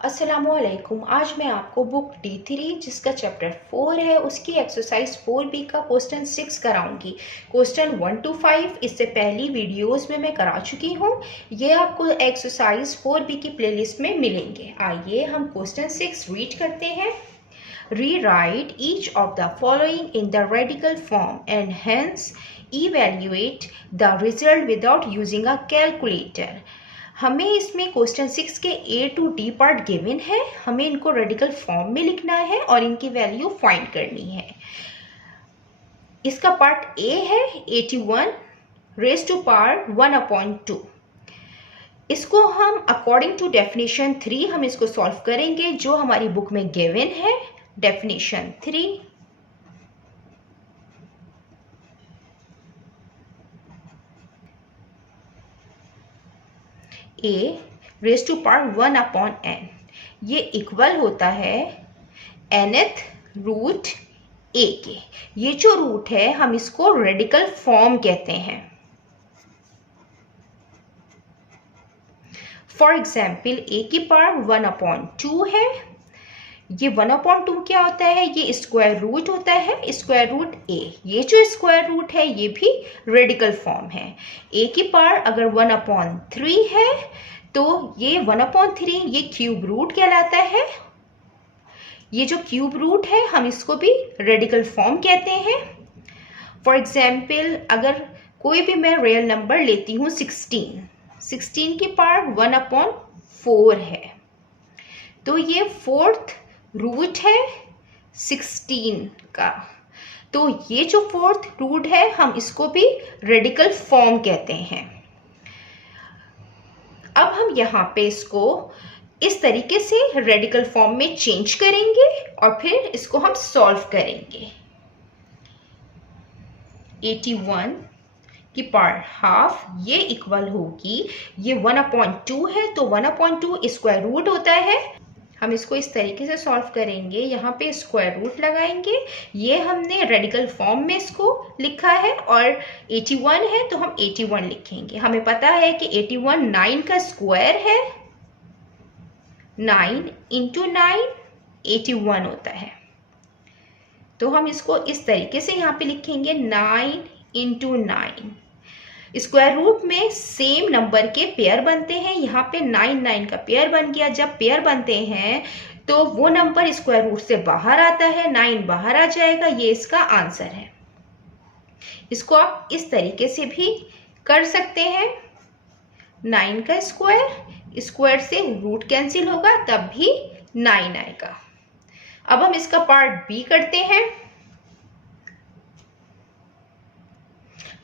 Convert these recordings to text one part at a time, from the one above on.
अस्सलामुअलैकुम। आज मैं आपको बुक D3 जिसका चैप्टर 4 है उसकी एक्सरसाइज 4B का क्वेश्चन 6 कराऊंगी। क्वेश्चन 1 to 5 इससे पहली वीडियोस में मैं करा चुकी हूँ। ये आपको एक्सरसाइज 4B की प्लेलिस्ट में मिलेंगे। आइए हम क्वेश्चन 6 रीड करते हैं। Rewrite each of the following in the radical form and hence evaluate the result without using a calculator. हमें इसमें क्वेश्चन 6 के A to D part given है। हमें इनको रेडिकल फॉर्म में लिखना है और इनकी वैल्यू फाइंड करनी है। इसका पार्ट A है 81 रेज टू पावर 1/2। इसको हम अकॉर्डिंग टू डेफिनेशन 3 हम इसको सॉल्व करेंगे जो हमारी बुक में गिवन है। Definition 3, a raise to power 1/n, ये इक्वल होता है nth रूट a के। ये जो रूट है हम इसको रेडिकल फॉर्म कहते हैं। फॉर एग्जाम्पल a की पावर 1/2 है। ये 1/2 क्या होता है? ये स्क्वायर रूट होता है, स्क्वायर रूट a। ये जो स्क्वायर रूट है ये भी रेडिकल फॉर्म है। a की पावर अगर 1/3 है तो ये 1/3 ये क्यूब रूट कहलाता है। ये जो क्यूब रूट है हम इसको भी रेडिकल फॉर्म कहते हैं। फॉर एग्जाम्पल अगर कोई भी मैं रियल नंबर लेती हूँ 16 की पावर 1/4 है तो ये फोर्थ रूट है 16 का। तो ये जो फोर्थ रूट है हम इसको भी रेडिकल फॉर्म कहते हैं। अब हम यहाँ पे इसको इस तरीके से रेडिकल फॉर्म में चेंज करेंगे और फिर इसको हम सॉल्व करेंगे। 81 की पावर हाफ ये इक्वल होगी, ये 1/2 है तो 1/2 स्क्वायर रूट होता है। हम इसको इस तरीके से सॉल्व करेंगे, यहाँ पे स्क्वायर रूट लगाएंगे। ये हमने रेडिकल फॉर्म में इसको लिखा है और 81 है तो हम 81 लिखेंगे। हमें पता है कि 81 9 का स्क्वायर है, 9 इंटू 9 81 होता है। तो हम इसको इस तरीके से यहाँ पे लिखेंगे 9 इंटू 9। स्क्वायर रूट में सेम नंबर के पेयर बनते हैं। यहाँ पे 9 का पेयर बन गया। जब पेयर बनते हैं तो वो नंबर स्क्वायर रूट से बाहर आता है, 9 बाहर आ जाएगा। ये इसका आंसर है। इसको आप इस तरीके से भी कर सकते हैं। 9 का स्क्वायर से रूट कैंसिल होगा तब भी 9 आएगा। अब हम इसका पार्ट बी करते हैं।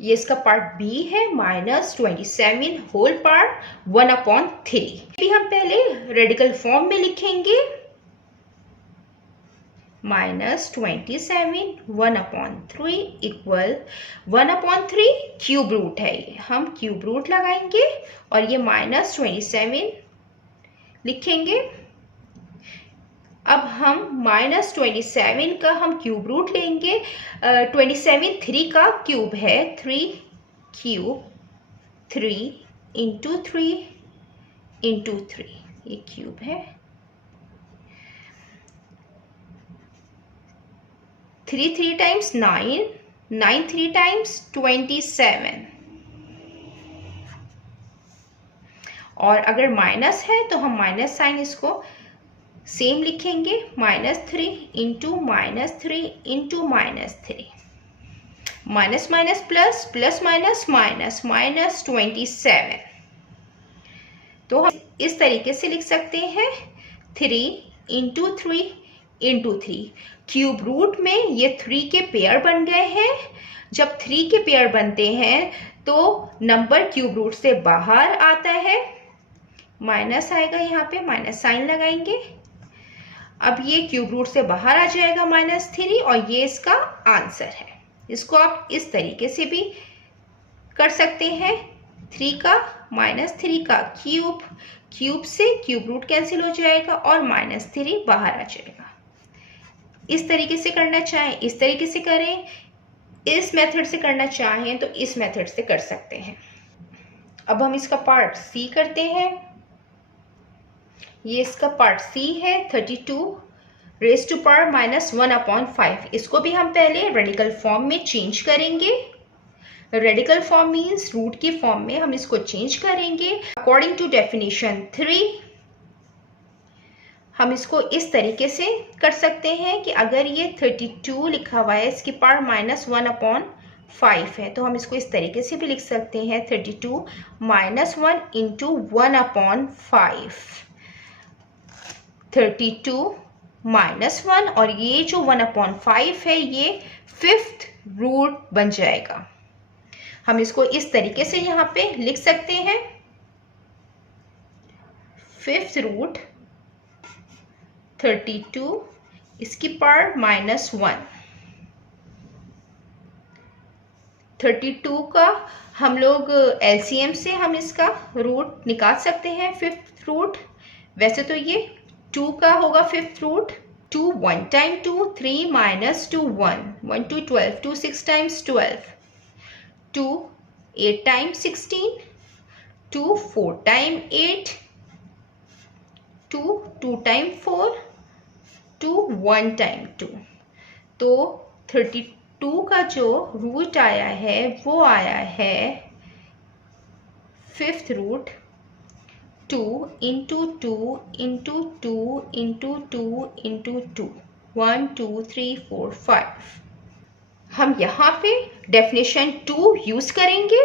ये इसका पार्ट बी है -27 होल पावर 1/3। भी हम पहले रेडिकल फॉर्म में लिखेंगे। -27 1/3 इक्वल 1/3 क्यूब रूट है। ये हम क्यूब रूट लगाएंगे और ये -27 लिखेंगे। अब हम -27 का हम क्यूब रूट लेंगे। 27 3 का क्यूब है, 3 क्यूब 3 इंटू 3 इंटू 3 ये क्यूब है। 3 टाइम्स 9, 9 3 टाइम्स 27। और अगर माइनस है तो हम माइनस साइन इसको सेम लिखेंगे, -3 into -3 into -3। Minus minus plus, plus minus minus, -27। तो हम इस तरीके से लिख सकते हैं 3 इंटू 3 इंटू 3। क्यूब रूट में ये 3 के पेयर बन गए हैं। जब 3 के पेयर बनते हैं तो नंबर क्यूब रूट से बाहर आता है, माइनस आएगा। यहाँ पे माइनस साइन लगाएंगे। अब ये क्यूब रूट से बाहर आ जाएगा -3 और ये इसका आंसर है। इसको आप इस तरीके से भी कर सकते हैं। 3 का -3 का क्यूब से क्यूब रूट कैंसिल हो जाएगा और -3 बाहर आ जाएगा। इस तरीके से करना चाहें इस तरीके से करें, इस मेथड से करना चाहें तो इस मेथड से कर सकते हैं। अब हम इसका पार्ट सी करते हैं। ये इसका पार्ट सी है 32 रेज टू पावर -1/5। इसको भी हम पहले रेडिकल फॉर्म में चेंज करेंगे। रेडिकल फॉर्म मीन्स रूट की फॉर्म में हम इसको चेंज करेंगे। अकॉर्डिंग टू डेफिनेशन 3 हम इसको इस तरीके से कर सकते हैं कि अगर ये 32 लिखा हुआ है, इसकी पावर -1/5 है, तो हम इसको इस तरीके से भी लिख सकते हैं 32 -1 इंटू 1/5। 32 -1 और ये जो 1/5 है ये 5th रूट बन जाएगा। हम इसको इस तरीके से यहाँ पे लिख सकते हैं 5th रूट 32 इसकी पावर -1। 32 का हम लोग एलसीएम से हम इसका रूट निकाल सकते हैं 5th रूट। वैसे तो ये 2 का होगा 5th root. 2 1 time 2 3 -2 1 1 2 12 2 6 times 12 2 8 time 16 2 4 time 8 2 2 time 4 2 1 time 2। तो 32 का जो रूट आया है वो आया है 5th root 2 into 2 into 2 into 2 into 2 1 2 3 4 5। हम यहाँ पे डेफिनेशन 2 यूज करेंगे।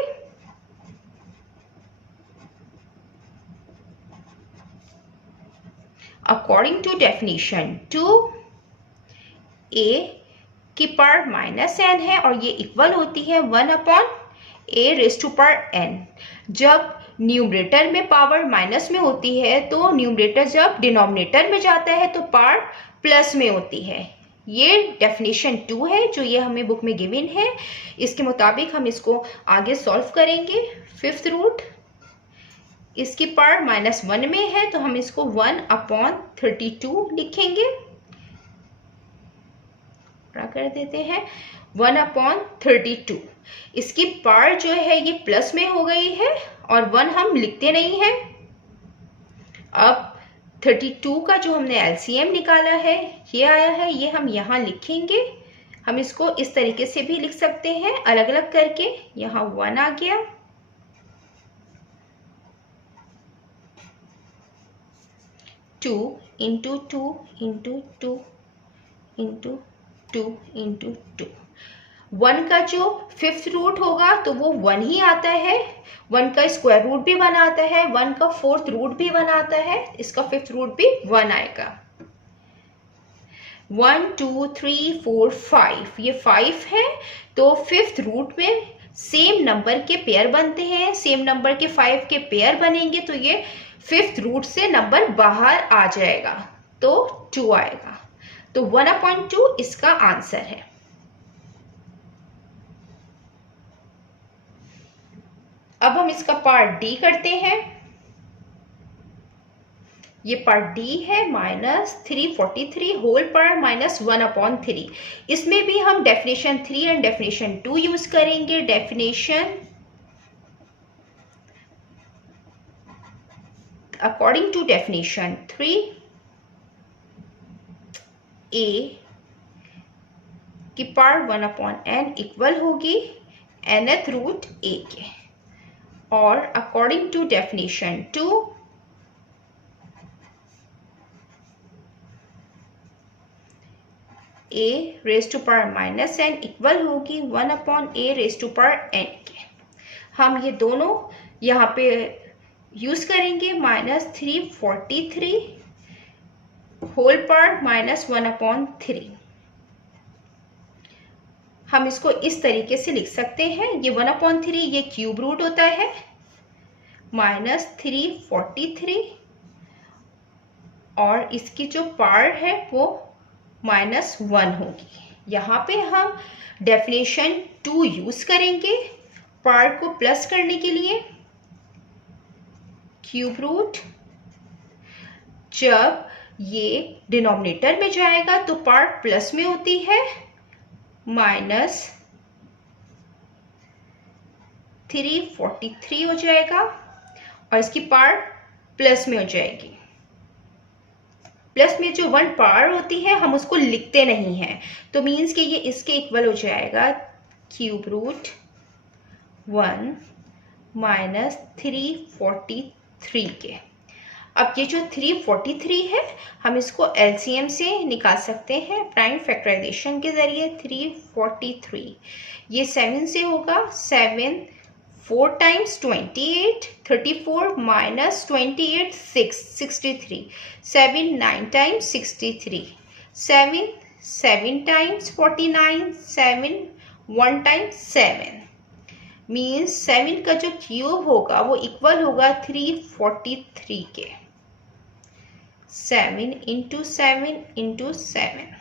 अकॉर्डिंग टू डेफिनेशन 2 a की पावर -n है और ये इक्वल होती है 1/a raise to power n। जब न्यूमरेटर में पावर माइनस में होती है तो न्यूमरेटर जब डिनोमिनेटर में जाता है तो पावर प्लस में होती है। ये डेफिनेशन 2 है जो ये हमें बुक में गिवन है। इसके मुताबिक हम इसको आगे सॉल्व करेंगे। 5th रूट इसकी पावर -1 में है तो हम इसको 1/32 लिखेंगे। कर देते हैं 1/32। इसकी पावर जो है ये प्लस में हो गई है और 1 हम लिखते नहीं हैं। अब 32 का जो हमने एलसीएम निकाला है ये आया है, ये हम यहाँ लिखेंगे। हम इसको इस तरीके से भी लिख सकते हैं अलग अलग करके। यहाँ 1 आ गया, two into 2 into 2 into 2 into 2। 1 का जो 5th रूट होगा तो वो 1 ही आता है। 1 का स्क्वायर रूट भी 1 आता है, 1 का 4th रूट भी 1 आता है, इसका 5th रूट भी 1 आएगा। 1 2 3 4 5 ये 5 है तो 5th रूट में सेम नंबर के पेयर बनते हैं। सेम नंबर के 5 के पेयर बनेंगे तो ये 5th रूट से नंबर बाहर आ जाएगा तो 2 आएगा। तो 1/2 इसका आंसर है। अब हम इसका पार्ट डी करते हैं। ये पार्ट डी है -343 होल पावर -1/3। इसमें भी हम डेफिनेशन 3 एंड डेफिनेशन 2 यूज करेंगे। Definition according to definition 3 a की पावर 1/n इक्वल होगी nth रूट a के। और according to definition 2 a raise to power -n equal होगी 1/a raise to power n के। हम ये दोनों यहाँ पे यूज करेंगे। -343 होल पावर -1/3। हम इसको इस तरीके से लिख सकते हैं। ये 1/3 ये क्यूब रूट होता है -343 और इसकी जो पावर है वो -1 होगी। यहाँ पे हम डेफिनेशन 2 यूज करेंगे पावर को प्लस करने के लिए। क्यूब रूट जब ये डिनोमिनेटर में जाएगा तो पावर प्लस में होती है -343 हो जाएगा और इसकी पावर प्लस में हो जाएगी। प्लस में जो 1 पावर होती है हम उसको लिखते नहीं हैं, तो मीन्स कि ये इसके इक्वल हो जाएगा क्यूब रूट 1 माइनस 343 के। अब ये जो 343 है हम इसको एलसीएम से निकाल सकते हैं प्राइम फैक्टराइजेशन के जरिए। 343 ये 7 से होगा, 7 4 times 28, 34 minus 28 6, 63, 7 9 times 63, 7 7 times 49, 7 1 times 7 means 7 का जो क्यूब होगा वो इक्वल होगा 343 के। 7 इंटू 7 इंटू 7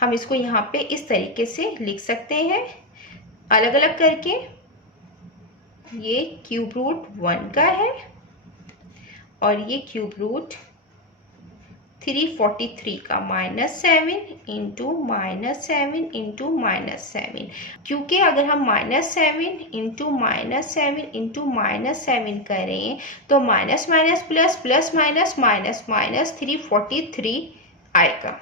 हम इसको यहाँ पे इस तरीके से लिख सकते हैं अलग अलग करके। ये क्यूब रूट 1 का है और ये क्यूब रूट 343 का -7 इंटू -7 इंटू -7, क्योंकि अगर हम -7 इंटू -7 इंटू -7 करें तो minus minus plus plus minus minus minus 343 आएगा।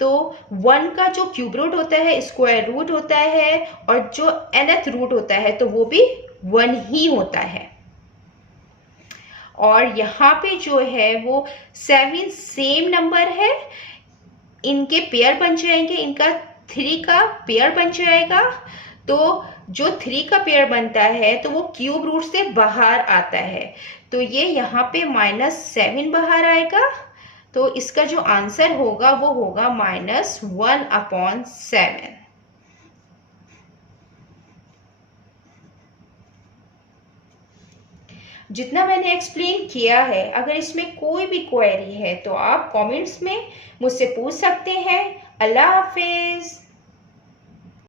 तो 1 का जो क्यूब रूट होता है स्क्वायर रूट होता है और जो nth रूट होता है तो वो भी 1 ही होता है। और यहाँ पे जो है वो 7 सेम नंबर है, इनके पेयर बन जाएंगे, इनका 3 का पेयर बन जाएगा। तो जो 3 का पेयर बनता है तो वो क्यूब रूट से बाहर आता है, तो ये यहाँ पे -7 बाहर आएगा। तो इसका जो आंसर होगा वो होगा -1/7। जितना मैंने एक्सप्लेन किया है, अगर इसमें कोई भी क्वेरी है तो आप कमेंट्स में मुझसे पूछ सकते हैं। अल्लाह हाफिज।